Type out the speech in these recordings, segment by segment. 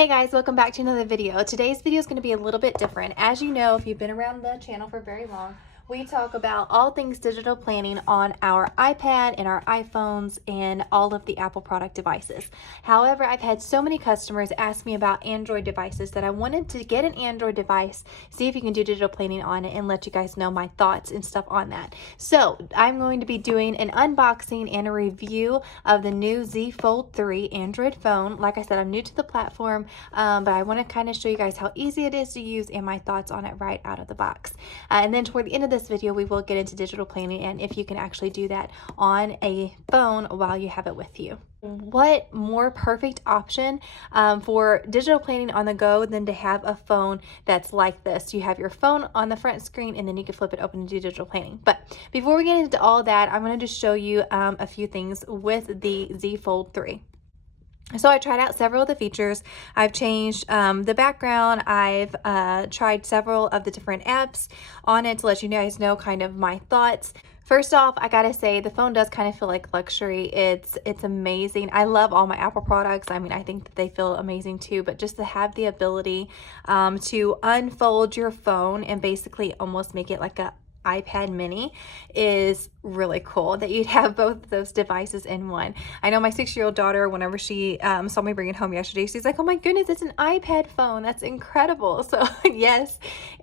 Hey guys, welcome back to another video. Today's video is going to be a little bit different. As you know, if you've been around the channel for very long, we talk about all things digital planning on our iPad and our iPhones and all of the Apple product devices. However, I've had so many customers ask me about Android devices that I wanted to get an Android device, see if you can do digital planning on it, and let you guys know my thoughts and stuff on that. So I'm going to be doing an unboxing and a review of the new Z Fold 3 Android phone. Like I said, I'm new to the platform, but I want to kind of show you guys how easy it is to use and my thoughts on it right out of the box. And then toward the end of this video, we will get into digital planning and if you can actually do that on a phone while you have it with you. What more perfect option for digital planning on the go than to have a phone that's like this? You have your phone on the front screen and then you can flip it open and do digital planning. But before we get into all that, I'm going to just show you a few things with the Z Fold 3. So I tried out several of the features. I've changed the background. I've tried several of the different apps on it to let you guys know kind of my thoughts. First off, I gotta say the phone does kind of feel like luxury. It's amazing. I love all my Apple products. I mean, I think that they feel amazing too, but just to have the ability to unfold your phone and basically almost make it like a iPad mini is really cool that you'd have both of those devices in one. I know my 6-year-old daughter, whenever she saw me bring it home yesterday, she's like, oh my goodness, it's an iPad phone. That's incredible. So yes,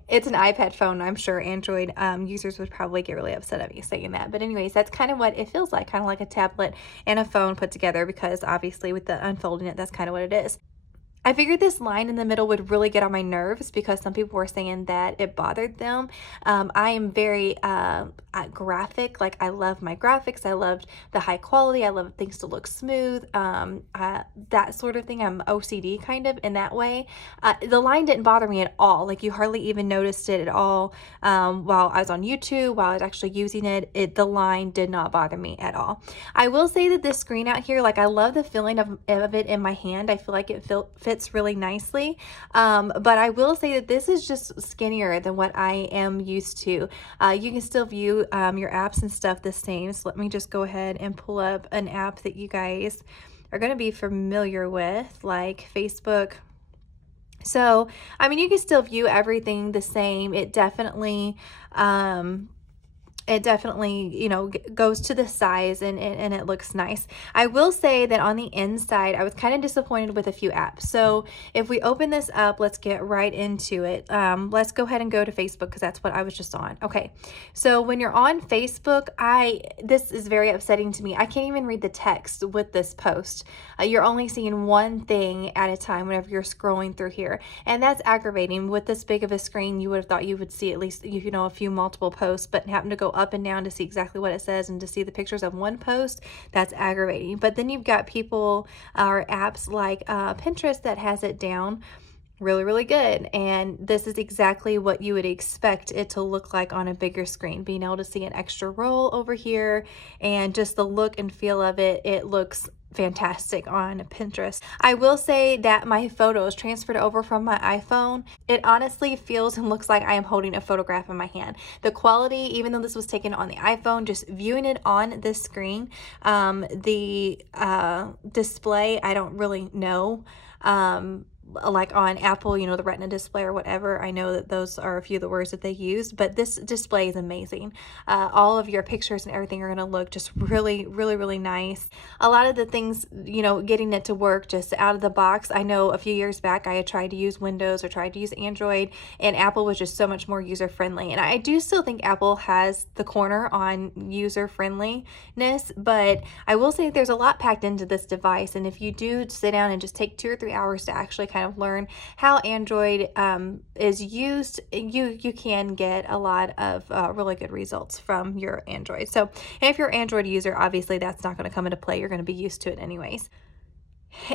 it's an iPad phone. I'm sure Android users would probably get really upset at me saying that. But anyways, that's kind of what it feels like, kind of like a tablet and a phone put together, because obviously with the unfolding it, that's kind of what it is. I figured this line in the middle would really get on my nerves because some people were saying that it bothered them. I am very graphic. Like, I love my graphics. I loved the high quality. I love things to look smooth. That sort of thing. I'm OCD kind of in that way. The line didn't bother me at all. Like, you hardly even noticed it at all while I was on YouTube, while I was actually using it. The line did not bother me at all. I will say that this screen out here, like, I love the feeling of it in my hand. I feel like it fits really nicely, but I will say that this is just skinnier than what I am used to. You can still view your apps and stuff the same, so let me just go ahead and pull up an app that you guys are going to be familiar with, like Facebook. So I mean, you can still view everything the same. It definitely you know, goes to the size and it looks nice. I will say that on the inside, I was kind of disappointed with a few apps. So if we open this up, let's get right into it. Let's go ahead and go to Facebook because that's what I was just on. Okay, so when you're on Facebook, this is very upsetting to me. I can't even read the text with this post. You're only seeing one thing at a time whenever you're scrolling through here, and that's aggravating. With this big of a screen, you would have thought you would see at least, you know, a few multiple posts, but happen to go up and down to see exactly what it says and to see the pictures of one post, that's aggravating. But then you've got people or apps like Pinterest that has it down really good, and this is exactly what you would expect it to look like on a bigger screen. Being able to see an extra roll over here and just the look and feel of it, it looks fantastic on Pinterest. I will say that my photos transferred over from my iPhone, it honestly feels and looks like I am holding a photograph in my hand. The quality, even though this was taken on the iPhone, just viewing it on this screen, the display, I don't really know. Like on Apple, you know, the Retina display or whatever. I know that those are a few of the words that they use, but this display is amazing. All of your pictures and everything are going to look just really nice. A lot of the things, you know, getting it to work just out of the box. I know a few years back I had tried to use Windows or tried to use Android, and Apple was just so much more user friendly. And I do still think Apple has the corner on user friendliness, but I will say there's a lot packed into this device. And if you do sit down and just take 2 or 3 hours to actually kind of learn how Android is used, you can get a lot of really good results from your Android. So if you're an Android user, obviously that's not going to come into play. You're going to be used to it anyways.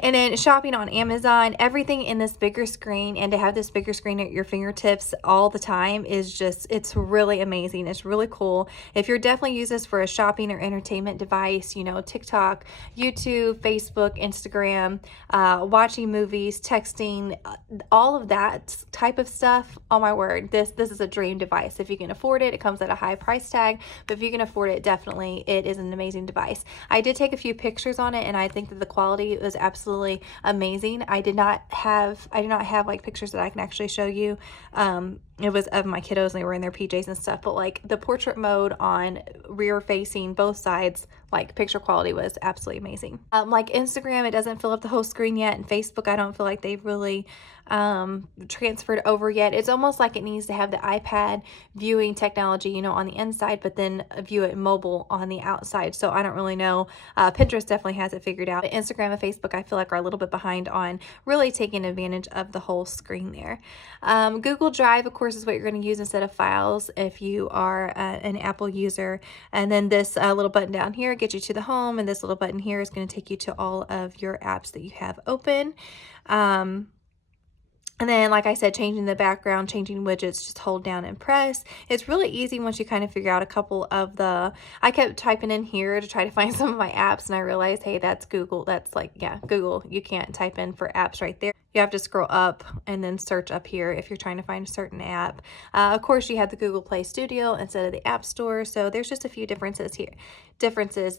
And then shopping on Amazon, everything in this bigger screen, and to have this bigger screen at your fingertips all the time is just, it's really amazing. It's really cool. If you're definitely use this for a shopping or entertainment device, you know, TikTok, YouTube, Facebook, Instagram, watching movies, texting, all of that type of stuff. Oh my word, this is a dream device. If you can afford it, it comes at a high price tag, but if you can afford it, definitely it is an amazing device. I did take a few pictures on it, and I think that the quality was absolutely amazing. I did not have like pictures that I can actually show you. It was of my kiddos and they were in their PJs and stuff, but like the portrait mode on rear facing both sides, like picture quality was absolutely amazing. Like Instagram, it doesn't fill up the whole screen yet, and Facebook, I don't feel like they've really transferred over yet. It's almost like it needs to have the iPad viewing technology, you know, on the inside, but then view it mobile on the outside. So I don't really know. Pinterest definitely has it figured out. But Instagram and Facebook, I feel like, are a little bit behind on really taking advantage of the whole screen there. Google Drive, of course, is what you're going to use instead of Files if you are an Apple user. And then this little button down here gets you to the home, and this little button here is going to take you to all of your apps that you have open. And then, like I said, changing the background, changing widgets, just hold down and press. It's really easy once you kind of figure out a couple of I kept typing in here to try to find some of my apps, and I realized, hey, that's Google. That's like, yeah, Google. You can't type in for apps right there. You have to scroll up and then search up here if you're trying to find a certain app. Of course, you have the Google Play Studio instead of the App Store. So there's just a few differences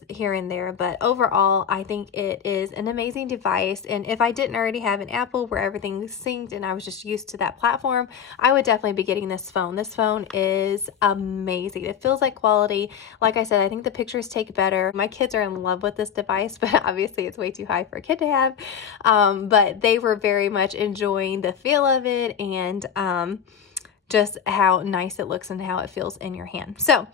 here and there. But overall, I think it is an amazing device. And if I didn't already have an Apple where everything's synced and I was just used to that platform, I would definitely be getting this phone. This phone is amazing. It feels like quality. Like I said, I think the pictures take better. My kids are in love with this device, but obviously it's way too high for a kid to have. But they were very much enjoying the feel of it and just how nice it looks and how it feels in your hand. So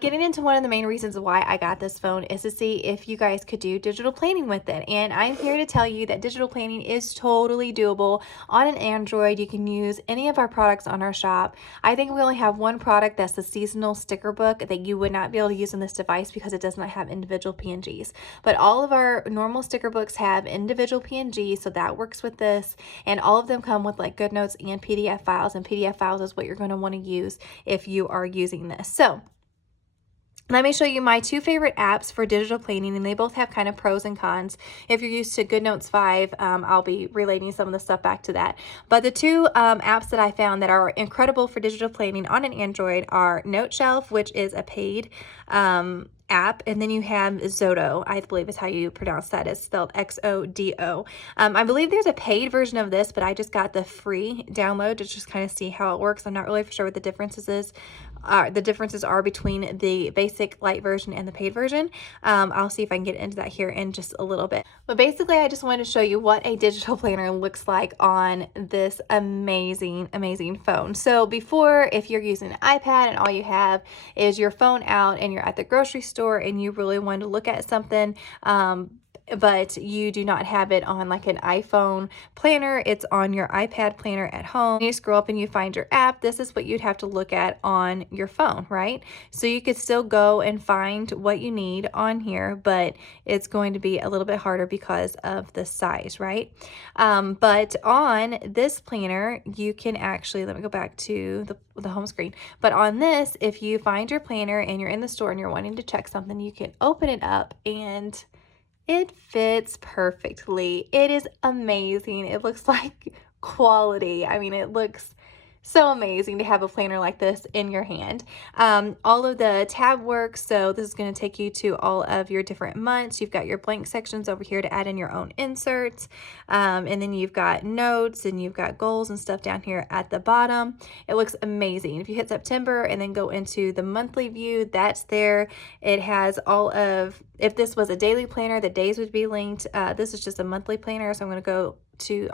getting into one of the main reasons why I got this phone is to see if you guys could do digital planning with it. And I'm here to tell you that digital planning is totally doable on an Android. You can use any of our products on our shop. I think we only have one product that's the seasonal sticker book that you would not be able to use on this device because it does not have individual PNGs. But all of our normal sticker books have individual PNGs, so that works with this. And all of them come with like GoodNotes and PDF files, and PDF files is what you're going to want to use if you are using this. So let me show you my two favorite apps for digital planning, and they both have kind of pros and cons. If you're used to GoodNotes 5, I'll be relating some of the stuff back to that. But the two apps that I found that are incredible for digital planning on an Android are NoteShelf, which is a paid app, and then you have xodo, I believe is how you pronounce that. It's spelled XODO. I believe there's a paid version of this, but I just got the free download to just kind of see how it works. I'm not really sure what the differences are between the basic light version and the paid version. I'll see if I can get into that here in just a little bit. But basically, I just wanted to show you what a digital planner looks like on this amazing, amazing phone. So before, if you're using an iPad and all you have is your phone out and you're at the grocery store and you really want to look at something, but you do not have it on like an iPhone planner, it's on your iPad planner at home. You scroll up and you find your app. This is what you'd have to look at on your phone, right? So you could still go and find what you need on here, but it's going to be a little bit harder because of the size, right? But on this planner, you can actually, let me go back to the home screen. But on this, if you find your planner and you're in the store and you're wanting to check something, you can open it up and it fits perfectly. It is amazing. It looks like quality. I mean, it looks so amazing to have a planner like this in your hand. All of the tab work, so this is going to take you to all of your different months. You've got your blank sections over here to add in your own inserts, and then you've got notes and you've got goals and stuff down here at the bottom. It looks amazing. If you hit September and then go into the monthly view, that's there. It has all of, if this was a daily planner, the days would be linked. This is just a monthly planner, so I'm going to go to,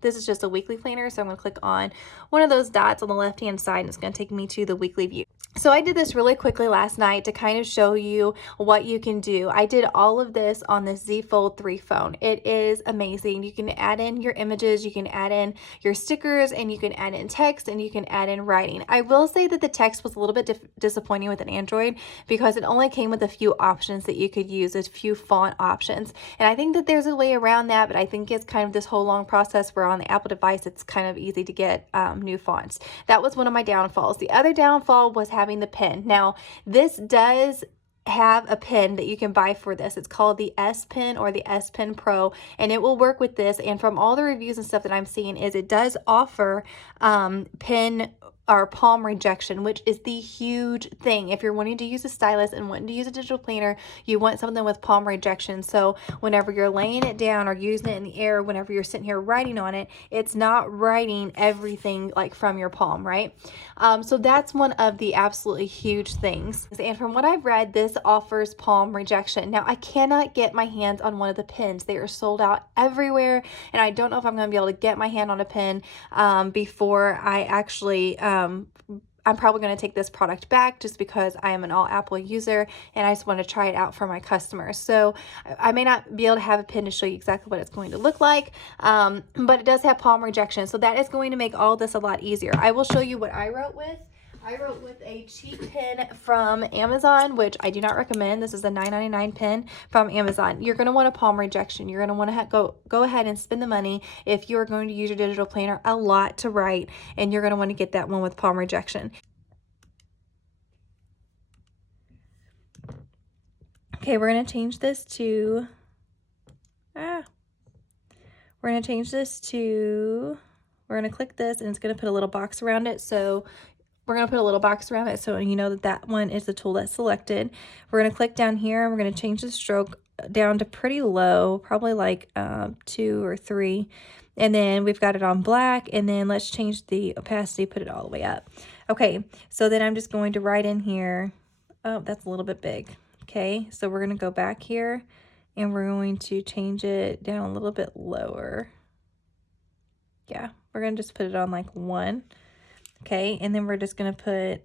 this is just a weekly planner, so I'm going to click on one of those dots on the left hand side and it's going to take me to the weekly view. So I did this really quickly last night to kind of show you what you can do. I did all of this on this Z Fold 3 phone. It is amazing. You can add in your images, you can add in your stickers, and you can add in text, and you can add in writing. I will say that the text was a little bit disappointing with an Android because it only came with a few options that you could use, a few font options. And I think that there's a way around that, but I think it's kind of this whole long process where on the Apple device, it's kind of easy to get new fonts. That was one of my downfalls. The other downfall was having the pen. Now, this does have a pen that you can buy for this. It's called the S Pen or the S Pen Pro, and it will work with this. And from all the reviews and stuff that I'm seeing is it does offer pen our palm rejection, which is the huge thing. If you're wanting to use a stylus and wanting to use a digital planner, you want something with palm rejection. So whenever you're laying it down or using it in the air, whenever you're sitting here writing on it, it's not writing everything like from your palm, right? So that's one of the absolutely huge things. And from what I've read, this offers palm rejection. Now, I cannot get my hands on one of the pens. They are sold out everywhere, and I don't know if I'm going to be able to get my hand on a pen before I actually I'm probably going to take this product back just because I am an all Apple user and I just want to try it out for my customers. So I may not be able to have a pen to show you exactly what it's going to look like, but it does have palm rejection. So that is going to make all this a lot easier. I will show you what I wrote with. I wrote with a cheap pen from Amazon, which I do not recommend. This is a $9.99 pen from Amazon. You're going to want a palm rejection. You're going to want to go ahead and spend the money if you're going to use your digital planner a lot to write, and you're going to want to get that one with palm rejection. Okay, we're going to change this to, we're going to click this, and it's going to put a little box around it. So we're going to put a little box around it so you know that that one is the tool that's selected. We're going to click down here, and we're going to change the stroke down to pretty low, probably like 2 or 3. And then we've got it on black, and then let's change the opacity, put it all the way up. Okay, so then I'm just going to write in here. Oh, that's a little bit big. Okay, so we're going to go back here, and we're going to change it down a little bit lower. Yeah, we're going to just put it on like 1. Okay, and then we're just going to put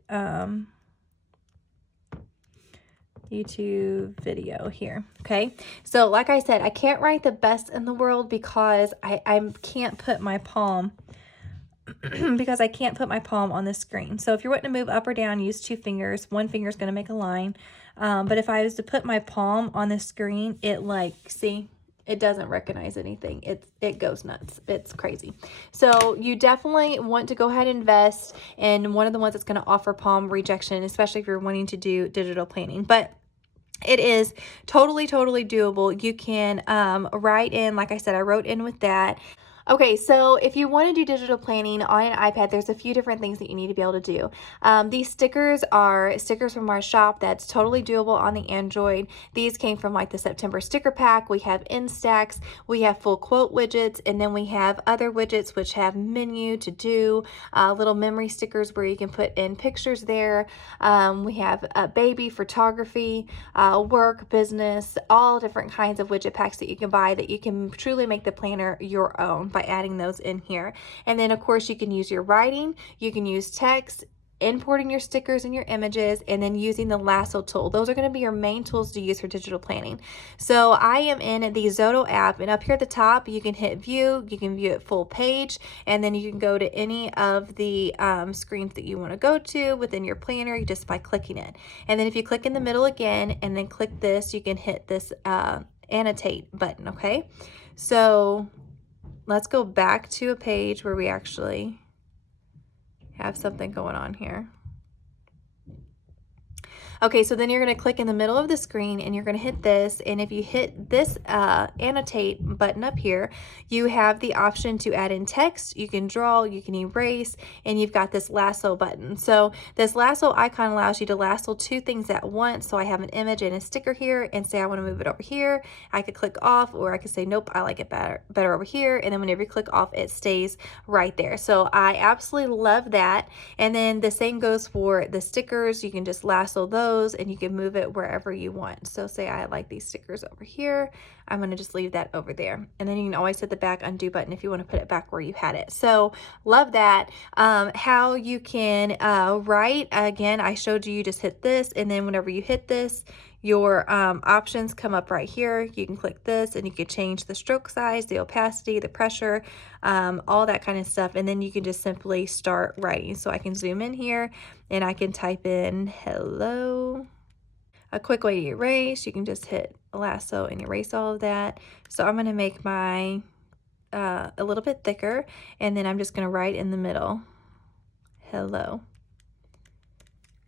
YouTube video here. Okay, so like I said, I can't write the best in the world because I can't put my palm because I can't put my palm on the screen. So if you're wanting to move up or down, use 2 fingers. 1 finger is going to make a line. But if I was to put my palm on the screen, it see, it doesn't recognize anything. It goes nuts. It's crazy. So you definitely want to go ahead and invest in one of the ones that's going to offer palm rejection, especially if you're wanting to do digital planning. But it is totally doable. You can write in, like I said, I wrote in with that. Okay, so if you want to do digital planning on an iPad, there's a few different things that you need to be able to do. These stickers are stickers from our shop that's totally doable on the Android. These came from like the September sticker pack. We have Instax, we have full quote widgets, and then we have other widgets which have menu, to do, little memory stickers where you can put in pictures there. We have baby, photography, work, business, all different kinds of widget packs that you can buy that you can truly make the planner your own by adding those in here. And then of course you can use your writing, you can use text, importing your stickers and your images, and then using the lasso tool. Those are going to be your main tools to use for digital planning. So I am in the Xodo app, and up here at the top you can hit view, you can view it full page, and then you can go to any of the screens that you want to go to within your planner just by clicking it. And then if you click in the middle again and then click this, you can hit this annotate button. Okay, so let's go back to a page where we actually have something going on here. Okay, so then you're going to click in the middle of the screen and you're going to hit this, and if you hit this annotate button up here, you have the option to add in text, you can draw, you can erase, and you've got this lasso button. So this lasso icon allows you to lasso 2 things at once. So I have an image and a sticker here, and say I want to move it over here, I could click off, or I could say nope, I like it better over here, and then whenever you click off, it stays right there. So I absolutely love that. And then the same goes for the stickers. You can just lasso those and you can move it wherever you want. So say I like these stickers over here, I'm going to just leave that over there, and then you can always hit the back undo button if you want to put it back where you had it. So love that. How you can write, again, I showed you just hit this, and then whenever you hit this, your options come up right here. You can click this and you can change the stroke size, the opacity, the pressure, all that kind of stuff, and then you can just simply start writing. So I can zoom in here and I can type in hello. A quick way to erase, you can just hit lasso and erase all of that. So I'm going to make my a little bit thicker, and then I'm just going to write in the middle hello.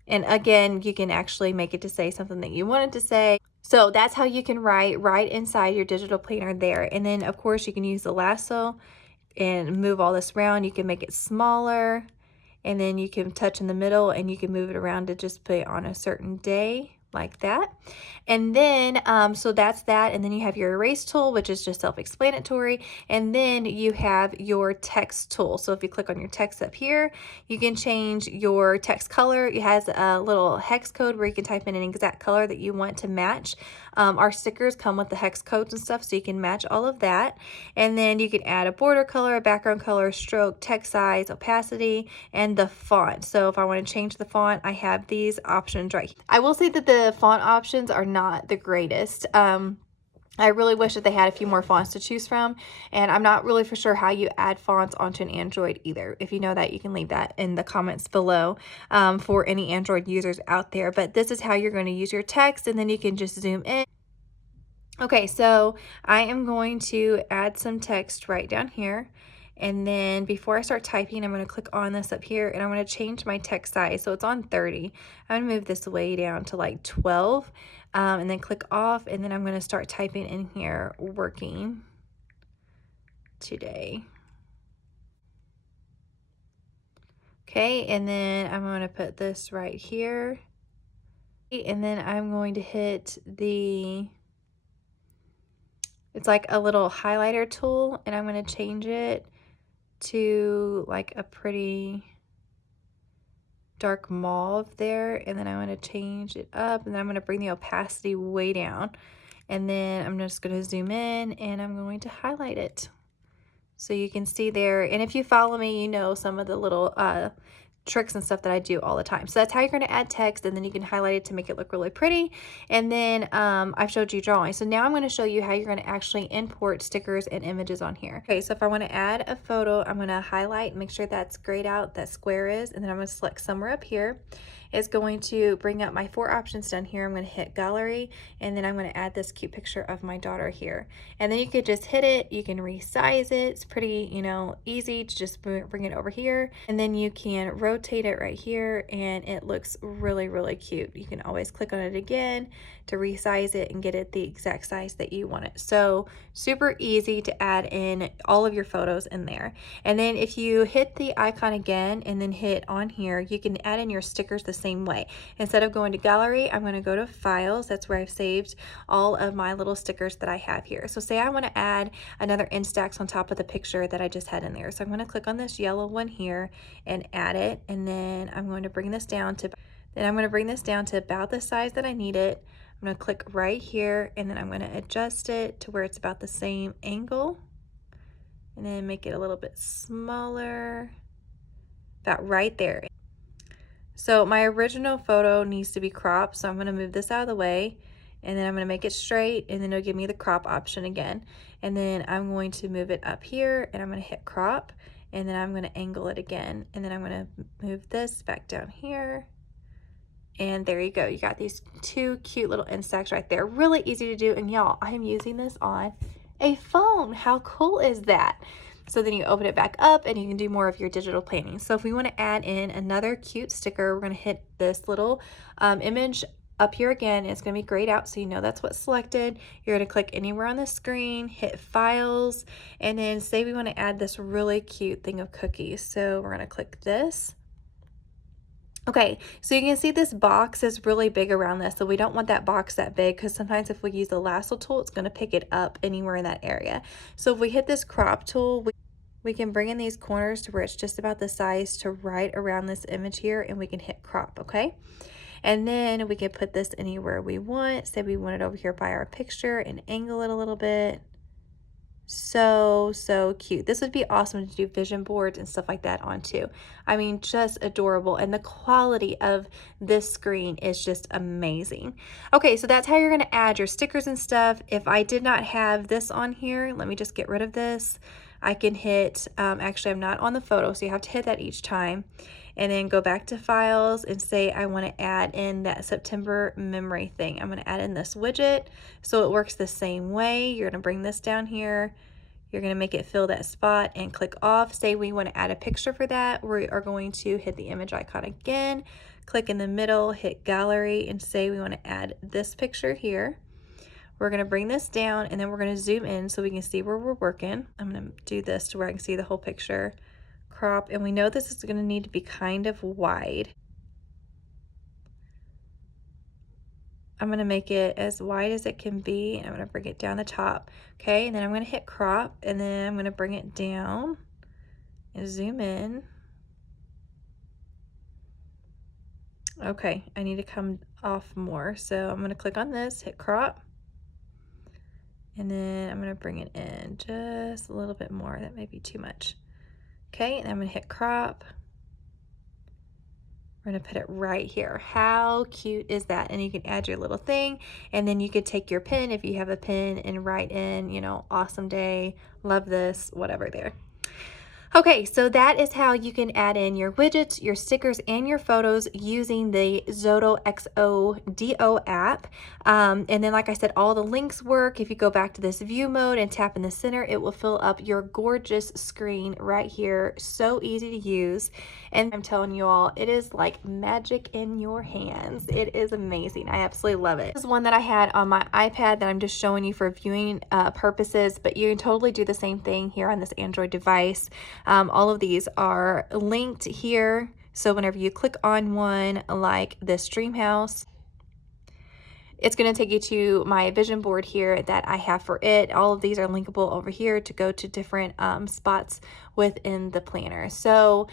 And again, you can actually make it to say something that you wanted to say. So that's how you can write right inside your digital planner there. And then of course you can use the lasso and move all this around. You can make it smaller, and then you can touch in the middle and you can move it around to just put it on a certain day like that. And then so that's that. And then you have your erase tool, which is just self-explanatory, and then you have your text tool. So if you click on your text up here, you can change your text color. It has a little hex code where you can type in an exact color that you want to match. Our stickers come with the hex codes and stuff, so you can match all of that. And then you can add a border color, a background color, stroke, text size, opacity, and the font. So if I want to change the font, I have these options right here. I will say that the font options are not the greatest. I really wish that they had a few more fonts to choose from, and I'm not really for sure how you add fonts onto an Android either. If you know that, you can leave that in the comments below for any Android users out there. But this is how you're going to use your text, and then you can just zoom in. Okay, so I am going to add some text right down here. And then before I start typing, I'm going to click on this up here, and I'm going to change my text size. So it's on 30. I'm going to move this way down to like 12, and then click off. And then I'm going to start typing in here, working today. Okay, and then I'm going to put this right here. And then I'm going to hit it's like a little highlighter tool, and I'm going to change it to like a pretty dark mauve there, and then I'm going to change it up, and then I'm going to bring the opacity way down, and then I'm just going to zoom in and I'm going to highlight it so you can see there. And if you follow me, you know some of the little tricks and stuff that I do all the time. So that's how you're going to add text, and then you can highlight it to make it look really pretty. And then I've showed you drawing. So now I'm going to show you how you're going to actually import stickers and images on here. Okay, so if I want to add a photo, I'm going to highlight, make sure that's grayed out, that square is, and then I'm going to select somewhere up here. It's going to bring up my 4 options down here. I'm going to hit gallery, and then I'm going to add this cute picture of my daughter here. And then you could just hit it, you can resize it. It's pretty, you know, easy to just bring it over here, and then you can rotate it right here, and it looks really, really cute. You can always click on it again to resize it and get it the exact size that you want it. So super easy to add in all of your photos in there. And then if you hit the icon again and then hit on here, you can add in your stickers the same way. Instead of going to gallery, I'm going to go to files. That's where I've saved all of my little stickers that I have here. So say I want to add another Instax on top of the picture that I just had in there. So I'm going to click on this yellow one here and add it, and then I'm going to bring this down to about the size that I need it. I'm going to click right here, and then I'm going to adjust it to where it's about the same angle, and then make it a little bit smaller, about right there. So my original photo needs to be cropped, so I'm going to move this out of the way, and then I'm going to make it straight, and then it'll give me the crop option again. And then I'm going to move it up here, and I'm going to hit crop, and then I'm going to angle it again, and then I'm going to move this back down here. And there you go. You got these 2 cute little Instax right there. Really easy to do. And y'all, I am using this on a phone. How cool is that? So then you open it back up and you can do more of your digital planning. So if we want to add in another cute sticker, we're going to hit this little image up here again. It's going to be grayed out, so you know that's what's selected. You're going to click anywhere on the screen, hit files, and then say we want to add this really cute thing of cookies. So we're going to click this. Okay, so you can see this box is really big around this, so we don't want that box that big, because sometimes if we use the lasso tool, it's going to pick it up anywhere in that area. So if we hit this crop tool, we can bring in these corners to where it's just about the size to right around this image here, and we can hit crop, okay? And then we can put this anywhere we want. Say we want it over here by our picture and angle it a little bit. So cute. This would be awesome to do vision boards and stuff like that on too. I mean, just adorable, and the quality of this screen is just amazing. Okay, so that's how you're going to add your stickers and stuff. If I did not have this on here, let me just get rid of this. I can hit, actually I'm not on the photo, so you have to hit that each time, and then go back to files and say I want to add in that September memory thing. I'm going to add in this widget, so it works the same way. You're going to bring this down here, you're going to make it fill that spot and click off. Say we want to add a picture for that, we are going to hit the image icon again, click in the middle, hit gallery, and say we want to add this picture here. We're going to bring this down, and then we're going to zoom in so we can see where we're working. I'm going to do this to where I can see the whole picture. crop, and we know this is going to need to be kind of wide. I'm going to make it as wide as it can be, and I'm going to bring it down the top. Okay, and then I'm going to hit crop, and then I'm going to bring it down and zoom in. Okay, I need to come off more, so I'm going to click on this, hit crop, and then I'm going to bring it in just a little bit more. That may be too much. Okay, and I'm going to hit crop. We're going to put it right here. How cute is that? And you can add your little thing, and then you could take your pen if you have a pen and write in, you know, awesome day, love this, whatever there. Okay, so that is how you can add in your widgets, your stickers, and your photos using the xodo XODO app. And then, like I said, all the links work. If you go back to this view mode and tap in the center, it will fill up your gorgeous screen right here. So easy to use. And I'm telling you all, it is like magic in your hands. It is amazing. I absolutely love it. This is one that I had on my iPad that I'm just showing you for viewing purposes, but you can totally do the same thing here on this Android device. All of these are linked here. So whenever you click on one like this dream house, it's going to take you to my vision board here that I have for it. All of these are linkable over here to go to different spots within the planner. So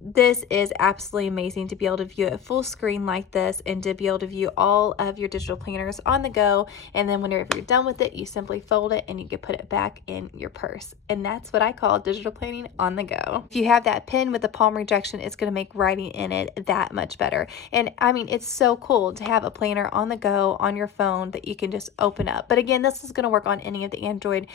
this is absolutely amazing to be able to view it full screen like this, and to be able to view all of your digital planners on the go. And then whenever you're done with it, you simply fold it and you can put it back in your purse. And that's what I call digital planning on the go. If you have that pen with the palm rejection, it's going to make writing in it that much better. And I mean, it's so cool to have a planner on the go on your phone that you can just open up. But again, this is going to work on any of the Android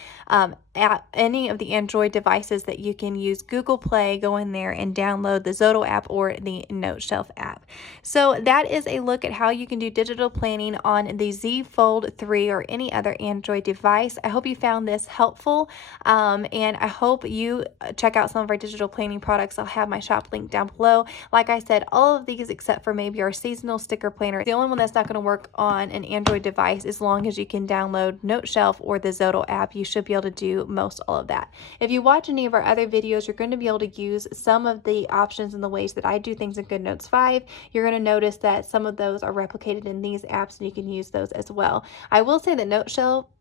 devices that you can use. Google Play, go in there and download the xodo app or the Note Shelf app. So that is a look at how you can do digital planning on the Z Fold 3 or any other Android device. I hope you found this helpful, and I hope you check out some of our digital planning products. I'll have my shop link down below. Like I said, all of these except for maybe our seasonal sticker planner. The only one that's not going to work on an Android device, as long as you can download Note Shelf or the xodo app, you should be able to do most all of that. If you watch any of our other videos, you're going to be able to use some of the options and the ways that I do things in GoodNotes 5. You're going to notice that some of those are replicated in these apps, and you can use those as well. I will say that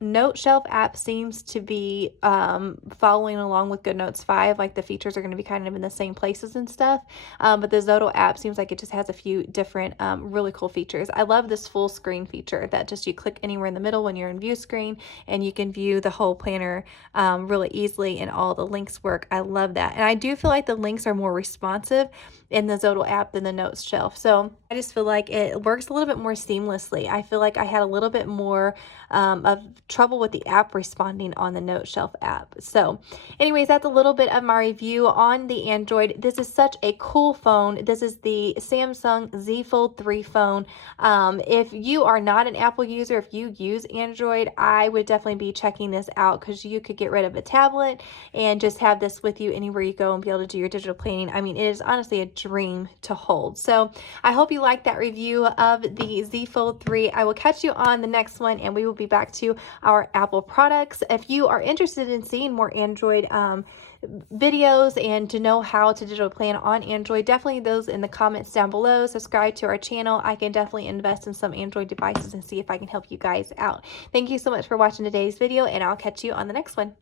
Note Shelf app seems to be following along with GoodNotes 5. Like the features are going to be kind of in the same places and stuff. But the xodo app seems like it just has a few different really cool features. I love this full screen feature that just you click anywhere in the middle when you're in view screen, and you can view the whole planner really easily, and all the links work. I love that. And I do feel like the links are more responsive in the xodo app than the Notes Shelf. So I just feel like it works a little bit more seamlessly. I feel like I had a little bit more of trouble with the app responding on the Note Shelf app. So anyways, that's a little bit of my review on the Android. This is such a cool phone. This is the Samsung Z Fold 3 phone. If you are not an Apple user, if you use Android, I would definitely be checking this out, because you could get rid of a tablet and just have this with you anywhere you go and be able to do your digital planning. I mean, it is honestly a dream to hold. So I hope you liked that review of the Z Fold 3. I will catch you on the next one, and we will be back to our Apple products. If you are interested in seeing more Android videos and to know how to digital plan on Android, definitely those in the comments down below. Subscribe to our channel. I can definitely invest in some Android devices and see if I can help you guys out. Thank you so much for watching today's video, and I'll catch you on the next one.